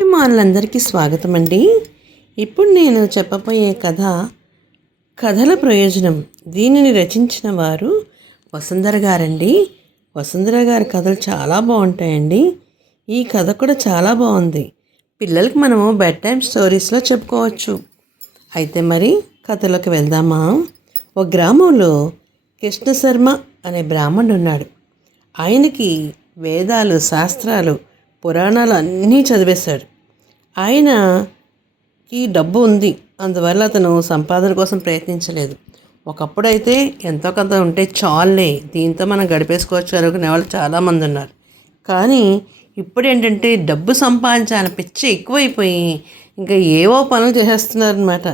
అభిమానులందరికీ స్వాగతం అండి ఇప్పుడు నేను చెప్పబోయే కథ కథల ప్రయోజనం దీనిని రచించిన వారు వసుంధర గారండి. వసుంధర గారి కథలు చాలా బాగుంటాయండి. ఈ కథ కూడా చాలా బాగుంది. పిల్లలకి మనము బెడ్ టైమ్ స్టోరీస్లో చెప్పుకోవచ్చు. అయితే మరి కథలోకి వెళ్దామా? ఒక గ్రామంలో కృష్ణ శర్మ అనే బ్రాహ్మణుడు ఉన్నాడు ఆయనకి వేదాలు శాస్త్రాలు పురాణాలు అన్నీ చదివేశాడు ఆయనకి డబ్బు ఉంది. అందువల్ల అతను సంపాదన కోసం ప్రయత్నించలేదు. ఒకప్పుడైతే ఎంతో కొంత ఉంటే చాలే దీంతో మనం గడిపేసుకోవచ్చు అనుకునే వాళ్ళు చాలామంది ఉన్నారు. కానీ ఇప్పుడు ఏంటంటే డబ్బు సంపాదించాలని పిచ్చి ఎక్కువైపోయి ఇంకా ఏవో పనులు చేసేస్తున్నారనమాట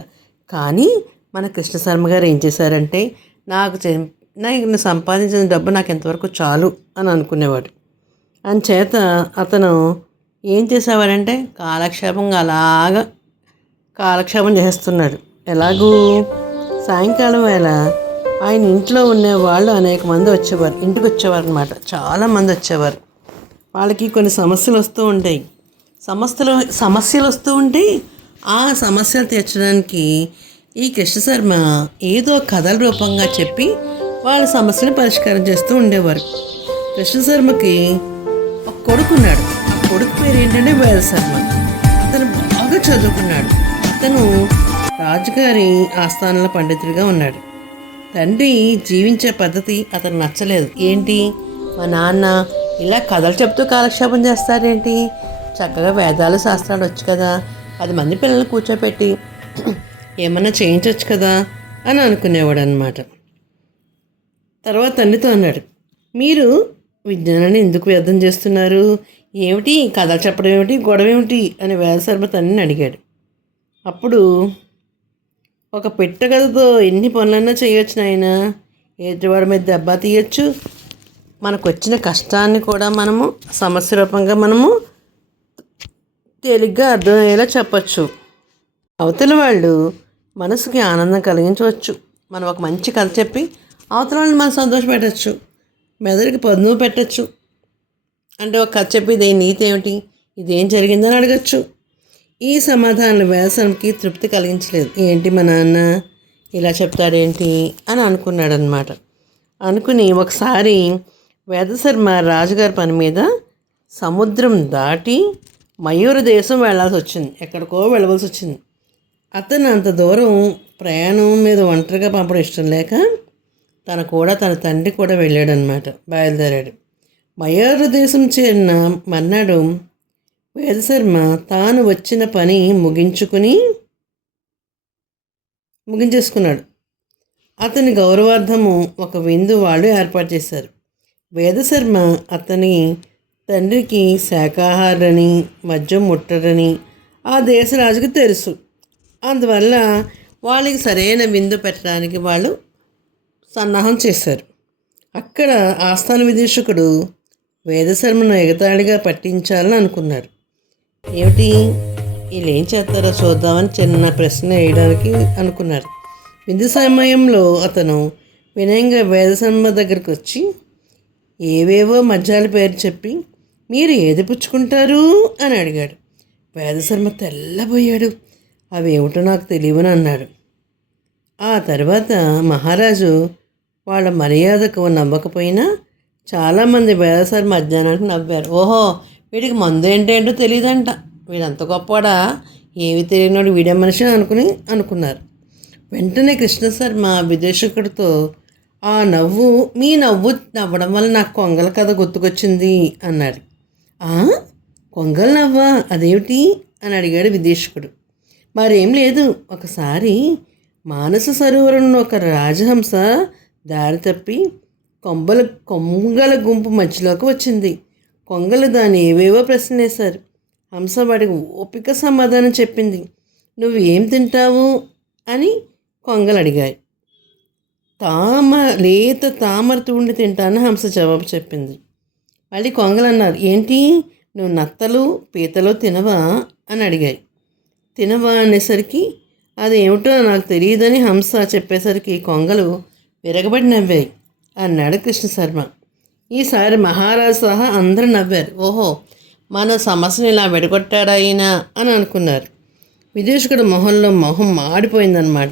కానీ మన కృష్ణ శర్మ గారు ఏం చేశారంటే నాకు చె- సంపాదించిన డబ్బు నాకు ఎంతవరకు చాలు అని అనుకునేవాడు. చేత అతను ఏం చేసేవాడంటే కాలక్షేపంగా అలాగా కాలక్షేపం చేస్తున్నాడు ఎలాగూ సాయంకాలం వేళ ఆయన ఇంట్లో ఉండే వాళ్ళు అనేక మంది వచ్చేవారు ఇంటికి వచ్చేవారు అనమాట చాలామంది వచ్చేవారు. వాళ్ళకి కొన్ని సమస్యలు వస్తూ ఉంటాయి. సమస్యలు సమస్యలు వస్తూ ఉంటే ఆ సమస్యలు తీర్చడానికి ఈ కృష్ణ శర్మ ఏదో కథల రూపంగా చెప్పి వాళ్ళ సమస్యను పరిష్కారం చేస్తూ ఉండేవారు. కృష్ణ శర్మకి కొడుకున్నాడు. కొడుకు పేరు ఏంటంటే బయల్ శర్మ. అతను బాగా చదువుకున్నాడు. అతను రాజుగారి ఆస్థానంలో పండితుడిగా ఉన్నాడు. తండ్రి జీవించే పద్ధతి అతను నచ్చలేదు. ఏంటి? మా నాన్న ఇలా కథలు చెప్తూ కాలక్షేపం చేస్తారేంటి? చక్కగా వేదాలు శాస్త్రాలు వచ్చు కదా. పది మంది పిల్లల్ని కూర్చోపెట్టి ఏమన్నా చేయించవచ్చు కదా అని అనుకునేవాడు అనమాట తర్వాత తండ్రితో అన్నాడు మీరు విజ్ఞానాన్ని ఎందుకు వ్యర్థం చేస్తున్నారు? ఏమిటి? కథలు చెప్పడం ఏమిటి? గొడవ ఏమిటి? అని వేదశర్మ అన్ని అడిగాడు. అప్పుడు ఒక పెట్టగదతో ఎన్ని పనులన్నా చేయొచ్చు నాయన. ఎదుటివాడి మీద దెబ్బ తీయచ్చు. మనకు వచ్చిన కష్టాన్ని కూడా మనము సమస్య రూపంగా మనము తేలిగ్గా అర్థమయ్యేలా చెప్పచ్చు. అవతల వాళ్ళు మనసుకి ఆనందం కలిగించవచ్చు. మనం ఒక మంచి కథ చెప్పి అవతల వాళ్ళని మనం సంతోషపెట్టచ్చు. మెదడుకి పదును పెట్టచ్చు. అంటే ఒక కథ చెప్పి ఇది నీతేమిటి ఇదేం జరిగిందని అడగచ్చు. ఈ సమాధానాలు వ్యాసంకి తృప్తి కలిగించలేదు. ఏంటి మా నాన్న? ఇలా చెప్తాడేంటి? అని అనుకున్నాడు అనమాట అనుకుని ఒకసారి వేదశర్మ రాజుగారి పని మీద సముద్రం దాటి మయూర దేశం వెళ్ళాల్సి వచ్చింది. ఎక్కడికో వెళ్ళవలసి వచ్చింది. అతను అంత దూరం ప్రయాణం మీద ఒంటరిగా పంపడం ఇష్టం లేక తన కూడా తన తండ్రి కూడా వెళ్ళాడనమాట బయలుదేరాడు. మయూరు దేశం చేరిన మర్నాడు వేదశర్మ తాను వచ్చిన పని ముగించుకుని ముగించేసుకున్నాడు. అతని గౌరవార్థము ఒక విందు వాళ్ళు ఏర్పాటు చేశారు. వేదశర్మ అతని తండ్రికి శాకాహారని మద్యం ముట్టరని ఆ దేశరాజుకి తెలుసు. అందువల్ల వాళ్ళకి సరైన విందు పెట్టడానికి వాళ్ళు సన్నాహం చేశారు. అక్కడ ఆస్థాన విదేశకుడు వేదశర్మను ఎగతాళిగా పట్టించాలని అనుకున్నారు. ఏమిటి? వీళ్ళు ఏం చేస్తారో చూద్దామని చిన్న ప్రశ్న వేయడానికి అనుకున్నారు. విందు సమయంలో అతను వినయంగా వేదశర్మ దగ్గరికి వచ్చి ఏవేవో మధ్యాల పేరు చెప్పి మీరు ఏది పుచ్చుకుంటారు? అని అడిగాడు. వేదశర్మ తెల్లబోయాడు. అవి ఏమిటో నాకు తెలియని అన్నాడు. ఆ తర్వాత మహారాజు వాళ్ళ మర్యాదకు నవ్వకపోయినా చాలామంది వేదసారి మధ్యాహ్నానికి నవ్వారు. ఓహో వీడికి మందు ఏంటేంటో తెలియదంట వీడంత గొప్పవాడా? ఏవి తెలియనివాడు వీడే మనిషి అనుకుని అనుకున్నారు. వెంటనే కృష్ణ శర్మ విదేశకుడితో ఆ నవ్వు మీ నవ్వు నవ్వడం వల్ల నాకు కొంగల కథ గుర్తుకొచ్చింది అన్నాడు. "ఆ? కొంగల నవ్వా? అదేమిటి? అని అడిగాడు విదేశకుడు. మరేం లేదు ఒకసారి మానస సరోవరం ఒక రాజహంస దారి తప్పి కొంబల కొంగల గుంపు మధ్యలోకి వచ్చింది. కొంగలు దాన్ని ఏవేవో ప్రశ్నేశారు. హంస వాడికి ఓపిక సమాధానం చెప్పింది. నువ్వు ఏం తింటావు? అని కొంగలు అడిగాయి. తామ లేత తామర ఉండి తింటాను హంస జవాబు చెప్పింది. మళ్ళీ కొంగలు అన్నారు ఏంటి? నువ్వు నత్తలు పీతలు తినవా? అని అడిగాయి. తినవా? అనేసరికి అది ఏమిటో నాకు తెలియదని హంస చెప్పేసరికి కొంగలు విరగబడి నవ్వాయి అన్నాడు కృష్ణ శర్మ. ఈసారి మహారాజు సహా అందరూ నవ్వారు. ఓహో మన సమస్యను ఇలా విడగొట్టాడా అని అనుకున్నారు. విదేశకుడు మొహంలో మొహం మాడిపోయిందనమాట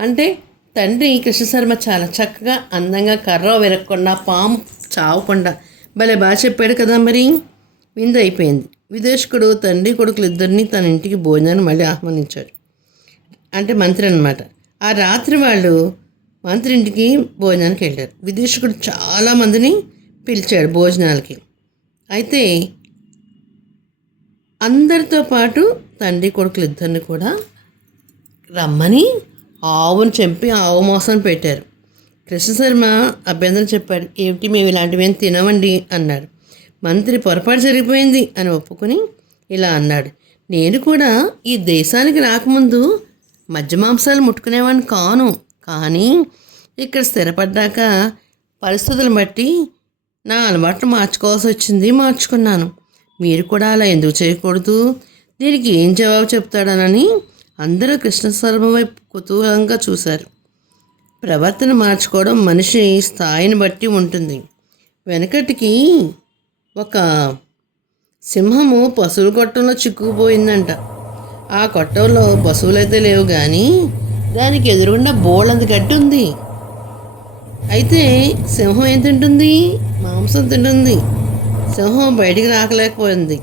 అంటే తండ్రి కృష్ణశర్మ చాలా చక్కగా అందంగా కర్ర విరగకుండా పాము చావకుండా భలే బాగా చెప్పాడు కదా మరి. విందు అయిపోయింది. విదేశకుడు తండ్రి కొడుకులు ఇద్దరిని తన ఇంటికి భోజనాన్ని మళ్ళీ ఆహ్వానించాడు అంటే మంత్రి అనమాట ఆ రాత్రి వాళ్ళు మంత్రి ఇంటికి భోజనానికి వెళ్ళారు. విదేశకుడు చాలామందిని పిలిచాడు భోజనాలకి. అయితే అందరితో పాటు తండ్రి కొడుకులు ఇద్దరిని కూడా రమ్మని ఆవును చంపి ఆవు మోసం పెట్టారు. కృష్ణశర్మ అభ్యంతరం చెప్పాడు ఏమిటి మేము ఇలాంటివి ఏం తినవండి? అన్నాడు. మంత్రి పొరపాటు జరిగిపోయింది అని ఒప్పుకొని ఇలా అన్నాడు. నేను కూడా ఈ దేశానికి రాకముందు మధ్య మాంసాలు ముట్టుకునేవాడిని కాను. కానీ ఇక్కడ స్థిరపడ్డాక పరిస్థితులను బట్టి నా అలవాట్లు మార్చుకోవాల్సి వచ్చింది మార్చుకున్నాను. మీరు కూడా అలా ఎందుకు చేయకూడదు? దీనికి ఏం జవాబు చెప్తాడనని అందరూ కృష్ణస్వరూపం వైపు కుతూహలంగా చూశారు. ప్రవర్తన మార్చుకోవడం మనిషి స్థాయిని బట్టి ఉంటుంది. వెనకటికి ఒక సింహము పశువుల కొట్టంలో చిక్కుకుపోయిందంట. ఆ కొట్టంలో పశువులైతే లేవు కానీ దానికి ఎదురుగుండా బోళ్ళంత గడ్డి ఉంది అయితే సింహం ఏం తింటుంది? మాంసం తింటుంది. సింహం బయటికి రాకలేకపోయింది.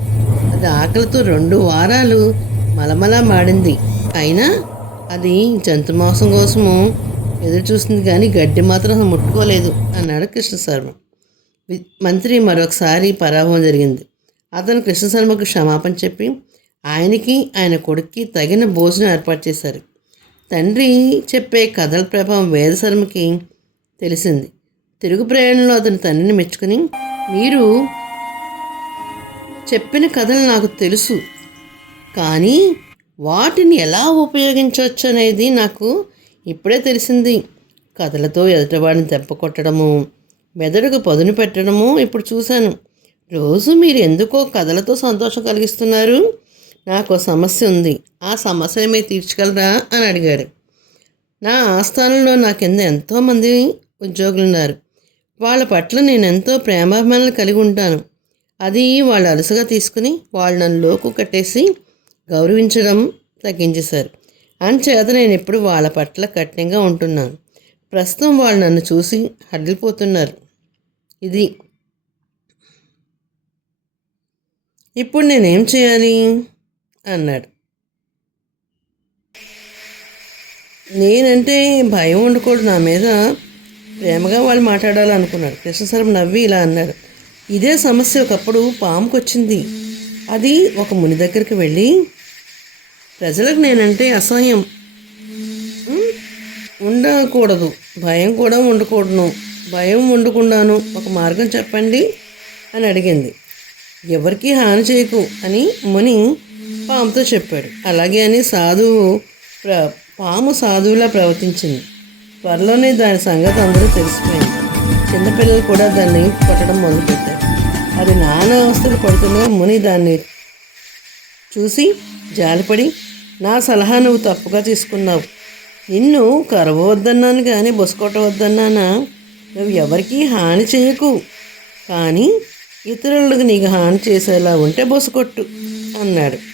అది ఆకలితో రెండు వారాలు మలమల మాడింది. అయినా అది జంతు మాంసం కోసము ఎదురు చూస్తుంది కానీ గడ్డి మాత్రం ముట్టుకోలేదు అన్నాడు కృష్ణశర్మ. వి- మంత్రి మరొకసారి పరాభవం జరిగింది. అతను కృష్ణశర్మకు క్షమాపణ చెప్పి ఆయనకి ఆయన కొడుక్కి తగిన భోజనం ఏర్పాటు చేశారు. తండ్రి చెప్పే కథల ప్రభావం వేదశర్మకి తెలిసింది. తిరుగు ప్రయాణంలో అతని తండ్రిని మెచ్చుకుని మీరు చెప్పిన కథలు నాకు తెలుసు కానీ వాటిని ఎలా ఉపయోగించవచ్చు అనేది నాకు ఇప్పుడే తెలిసింది. కథలతో ఎదుటవాడిని దెబ్బ కొట్టడము మెదడుకు పదును పెట్టడము ఇప్పుడు చూశాను. రోజు మీరు ఎందుకో కథలతో సంతోషం కలిగిస్తున్నారు? నాకు సమస్య ఉంది. ఆ సమస్యని మీరు తీర్చగలరా? అని అడిగాడు. నా ఆస్థానంలో నా కింద ఎంతోమంది ఉద్యోగులు ఉన్నారు వాళ్ళ పట్ల నేను ఎంతో ప్రేమాభిమానాలు కలిగి ఉంటాను. అది వాళ్ళు అలసగా తీసుకుని వాళ్ళు నన్ను లోకు కట్టేసి గౌరవించడం తగ్గించేశారు అంచేత నేను ఇప్పుడు వాళ్ళ పట్ల కఠినంగా ఉంటున్నాను. ప్రస్తుతం వాళ్ళు నన్ను చూసి హడ్డిపోతున్నారు ఇది. ఇప్పుడు నేనేం చేయాలి? అన్నాడు. నేనంటే భయం ఉండకూడదు నా మీద. ప్రేమగా వాళ్ళు మాట్లాడాలనుకున్నాడు కృష్ణశర్మ నవ్వి ఇలా అన్నాడు. ఇదే సమస్య ఒకప్పుడు పాముకు వచ్చింది అది ఒక ముని దగ్గరికి వెళ్ళి ప్రజలకు నేనంటే అసహ్యం. ఉండకూడదు. భయం కూడా ఉండకూడను. భయం ఉండకుండాను ఒక మార్గం చెప్పండి అని అడిగింది. ఎవరికీ హాని చేయకు అని ముని పాముతో చెప్పాడు. అలాగే అని సాధువు ప్ర పాము సాధువులా ప్రవర్తించింది. త్వరలోనే దాని సంగతి అందరూ తెలిసిపోయింది. చిన్నపిల్లలు కూడా దాన్ని కొట్టడం మొదలుపెట్టారు. అది నానా అవస్థలు పడుతుండగా ముని దాన్ని చూసి జాలిపడి నా సలహా నువ్వు తప్పుగా తీసుకున్నావు. నిన్ను కరవద్దన్నాను కానీ బొసకొట్టవద్దన్నానా? నువ్వు ఎవరికీ హాని చేయకు. కానీ ఇతరులకు నీకు హాని చేసేలా ఉంటే బొసకొట్టు అన్నాడు.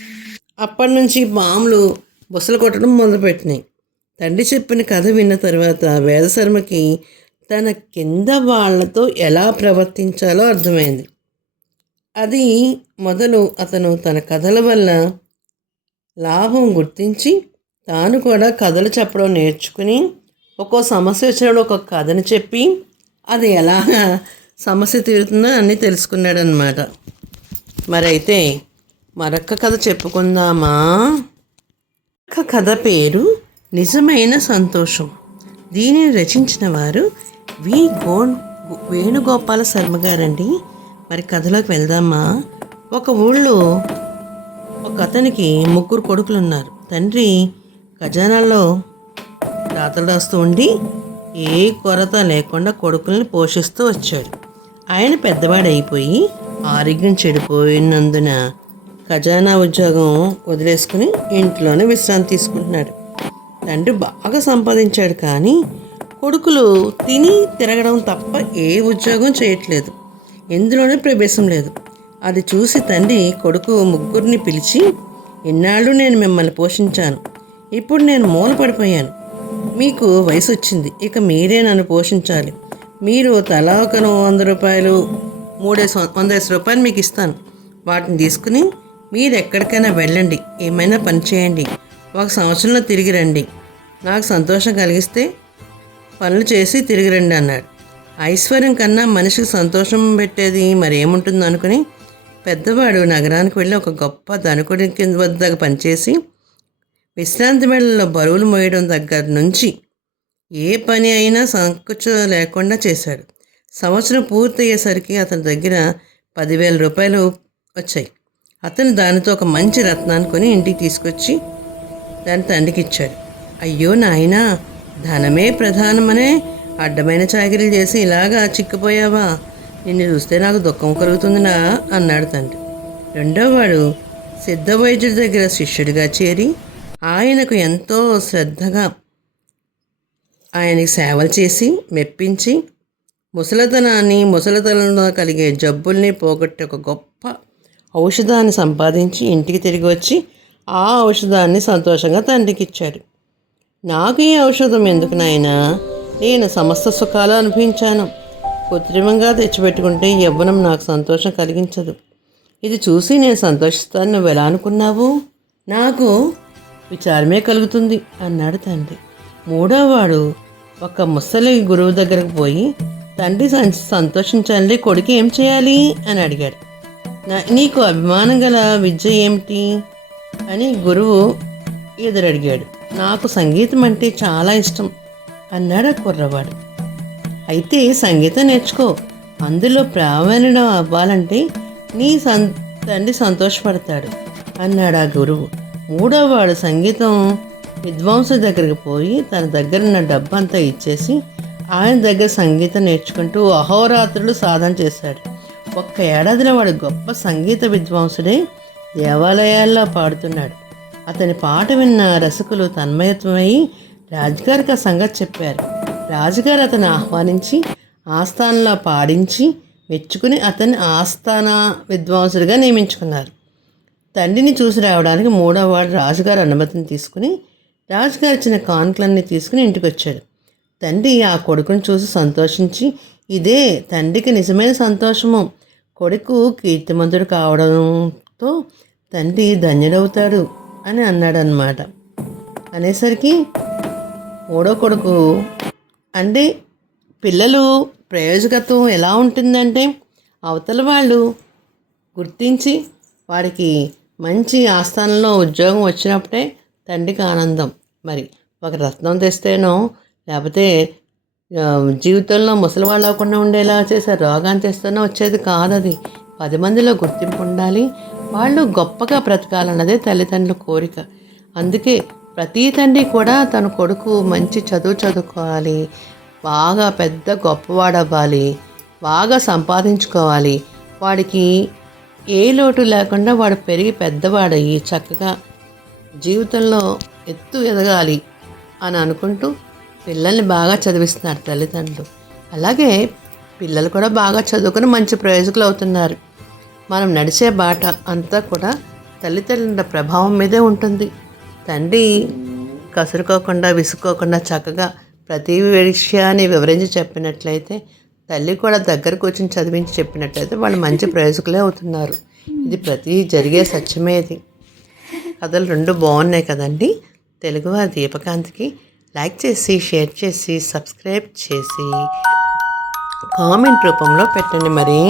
అప్పటి నుంచి బాంబులు బుసలు కొట్టడం మొదలుపెట్టినాయి. తండ్రి చెప్పిన కథ విన్న తర్వాత వేదశర్మకి తన కింద వాళ్ళతో ఎలా ప్రవర్తించాలో అర్థమైంది. అది మొదలు అతను తన కథల వల్ల లాభం గుర్తించి తాను కూడా కథలు చెప్పడం నేర్చుకుని ఒక్కో సమస్య వచ్చినప్పుడు ఒక కథని చెప్పి అది ఎలా సమస్య తీరుతుందో అన్నీ తెలుసుకున్నాడనమాట మరైతే మరొక కథ చెప్పుకుందామా? ఒక కథ పేరు నిజమైన సంతోషం. దీనిని రచించిన వారు వి. గో వేణుగోపాల శర్మ గారండి. మరి కథలోకి వెళ్దామా? ఒక ఊళ్ళో ఒక అతనికి ముగ్గురు కొడుకులు ఉన్నారు తండ్రి ఖజానాల్లో దాతలు రాస్తూ ఉండి ఏ కొరత లేకుండా కొడుకుల్ని పోషిస్తూ వచ్చాడు. ఆయన పెద్దవాడు అయిపోయి ఆరోగ్యం చెడిపోయినందున ఖజానా ఉద్యోగం వదిలేసుకుని ఇంట్లోనే విశ్రాంతి తీసుకుంటున్నాడు. తండ్రి బాగా సంపాదించాడు కానీ కొడుకులు తిని తిరగడం తప్ప ఏ ఉద్యోగం చేయట్లేదు. ఎందులోనే ప్రవేశం లేదు. అది చూసి తండ్రి కొడుకు ముగ్గురిని పిలిచి ఇన్నాళ్ళు నేను మిమ్మల్ని పోషించాను. ఇప్పుడు నేను మూల పడిపోయాను మీకు వయసు వచ్చింది. ఇక మీరే నన్ను పోషించాలి. మీరు తలా ఒక వంద రూపాయలు మూడేసి వందేసి రూపాయలు మీకు ఇస్తాను. వాటిని తీసుకుని మీరు ఎక్కడికైనా వెళ్ళండి. ఏమైనా పని చేయండి. ఒక సంవత్సరంలో తిరిగి రండి. నాకు సంతోషం కలిగిస్తే పనులు చేసి తిరిగి రండి అన్నాడు. ఐశ్వర్యం కన్నా మనిషికి సంతోషం పెట్టేది మరేముంటుంది అనుకుని పెద్దవాడు నగరానికి వెళ్ళి ఒక గొప్ప ధనుకుడి కింద వద్ద పనిచేసి విశ్రాంతి వేళల్లో బరువులు మోయడం దగ్గర నుంచి ఏ పని అయినా సంకుచ లేకుండా చేశాడు. సంవత్సరం పూర్తయ్యేసరికి అతని దగ్గర పదివేల రూపాయలు వచ్చాయి. అతను దానితో ఒక మంచి రత్నాన్ని కొని ఇంటికి తీసుకొచ్చి దాని తండ్రికి ఇచ్చాడు అయ్యో నాయనా ధనమే ప్రధానమనే. అడ్డమైన చాకరీలు చేసి ఇలాగా చిక్కిపోయావా? నిన్ను చూస్తే నాకు దుఃఖం కలుగుతుందినా అన్నాడు తండ్రి. రెండోవాడు సిద్ధ వైద్యుడి దగ్గర శిష్యుడిగా చేరి ఆయనకు ఎంతో శ్రద్ధగా ఆయనకి సేవలు చేసి మెప్పించి ముసలితనాన్ని ముసలితనంలో కలిగే జబ్బుల్ని పోగొట్టే ఒక గొప్ప ఔషధాన్ని సంపాదించి ఇంటికి తిరిగి వచ్చి ఆ ఔషధాన్ని సంతోషంగా తండ్రికి ఇచ్చాడు. నాకు ఈ ఔషధం ఎందుకు నాయనా? నేను సమస్త సుఖాలు అనుభవించాను. కృత్రిమంగా తెచ్చిపెట్టుకుంటే యవ్వనం నాకు సంతోషం కలిగించదు. ఇది చూసి నేను సంతోషిస్తాను. నువ్వు ఎలా అనుకున్నావు? నాకు విచారమే కలుగుతుంది అన్నాడు తండ్రి. మూడోవాడు ఒక ముసలి గురువు దగ్గరకు పోయి తండ్రి సంతోషించాలి కొడుకు ఏం చేయాలి? అని అడిగాడు. నీకు అభిమానం గల విద్య ఏమిటి? అని గురువు ఎదురడిగాడు. నాకు సంగీతం అంటే చాలా ఇష్టం అన్నాడు ఆ కుర్రవాడు. అయితే సంగీతం నేర్చుకో. అందులో ప్రావీణ్యం అవ్వాలంటే నీ సం తండ్రి సంతోషపడతాడు అన్నాడు ఆ గురువు. మూడోవాడు సంగీతం విద్వాంసు దగ్గరికి పోయి తన దగ్గర ఉన్న డబ్బంతా ఇచ్చేసి ఆయన దగ్గర సంగీతం నేర్చుకుంటూ అహోరాత్రులు సాధన చేశాడు. ఒక్క ఏడాదిలో వాడు గొప్ప సంగీత విద్వాంసుడే. దేవాలయాల్లో పాడుతున్నాడు. అతని పాట విన్న రసికులు తన్మయత్వమై రాజుగారికి ఆ సంగతి చెప్పారు. రాజుగారు అతను ఆహ్వానించి ఆస్థానంలో పాడించి మెచ్చుకుని అతన్ని ఆస్థాన విద్వాంసుడిగా నియమించుకున్నారు. తండ్రిని చూసి రావడానికి మూడో వాడు రాజుగారు అనుమతిని తీసుకుని రాజుగారు ఇచ్చిన కానుకలన్నీ తీసుకుని ఇంటికి వచ్చాడు తండ్రి ఆ కొడుకుని చూసి సంతోషించి ఇదే తండ్రికి నిజమైన సంతోషము. కొడుకు కీర్తిమంతుడు కావడంతో తండ్రి ధన్యుడవుతాడు అని అన్నాడనమాట అనేసరికి మూడో కొడుకు అంటే పిల్లలు ప్రయోజకత్వం ఎలా ఉంటుందంటే అవతల వాళ్ళు గుర్తించి వాడికి మంచి ఆస్థానంలో ఉద్యోగం వచ్చినప్పుడే తండ్రికి ఆనందం. మరి ఒక రత్నం తెస్తేనో లేకపోతే జీవితంలో ముసలివాళ్ళు అవ్వకుండా ఉండేలా చేసే రోగాన్ని తెస్తేనో వచ్చేది కాదు అది పది మందిలో గుర్తింపు ఉండాలి. వాళ్ళు గొప్పగా బ్రతకాలన్నదే తల్లిదండ్రుల కోరిక. అందుకే ప్రతి తండ్రి కూడా తన కొడుకు మంచి చదువు చదువుకోవాలి. బాగా పెద్ద గొప్పవాడవ్వాలి. బాగా సంపాదించుకోవాలి. వాడికి ఏ లోటు లేకుండా వాడు పెరిగి పెద్దవాడయ్యి చక్కగా జీవితంలో ఎత్తు ఎదగాలి అని అనుకుంటూ పిల్లల్ని బాగా చదివిస్తున్నారు తల్లిదండ్రులు. అలాగే పిల్లలు కూడా బాగా చదువుకుని మంచి ప్రయోజకులు అవుతున్నారు. మనం నడిచే బాట అంతా కూడా తల్లిదండ్రుల ప్రభావం మీదే ఉంటుంది. తండ్రి కసురుకోకుండా విసుక్కోకుండా చక్కగా ప్రతి విషయాన్ని వివరించి చెప్పినట్లయితే తల్లి కూడా దగ్గర కూర్చొని చదివించి చెప్పినట్లయితే వాళ్ళు మంచి ప్రయోజకులే అవుతున్నారు. ఇది ప్రతి జరిగే సత్యమే ఇది. కథలు రెండు బాగున్నాయి కదండి. తెలుగువారి దీపకాంత్కి లైక్ చేసి షేర్ చేసి సబ్స్క్రైబ్ చేసి కామెంట్ రూపంలో పెట్టండి మరి.